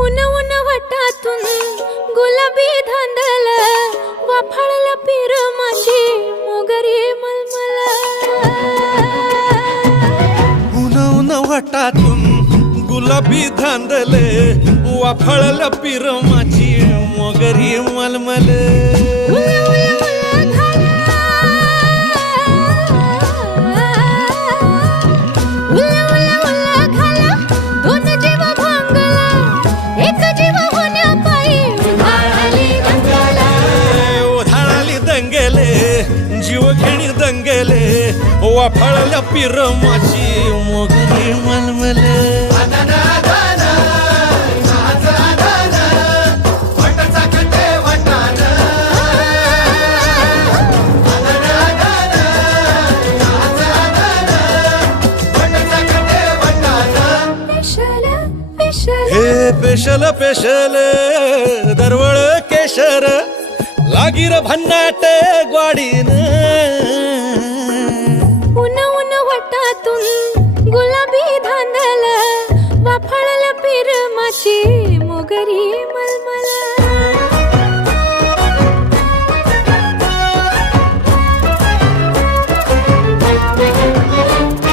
उन उन वटातून गुलाबी धांदल वाफाळला पीर माझी मोगरी मलमल उन उन वटातून गुलाबी धांदले वाफाळला पीर माझी मोगरी मलमल जीवघेणी दंगेले वाफाळल्या पीर माझी मोगरी मलमल हे पेशल पेशल दरवळ केशर लागीर भन्नाट ग्वाडीन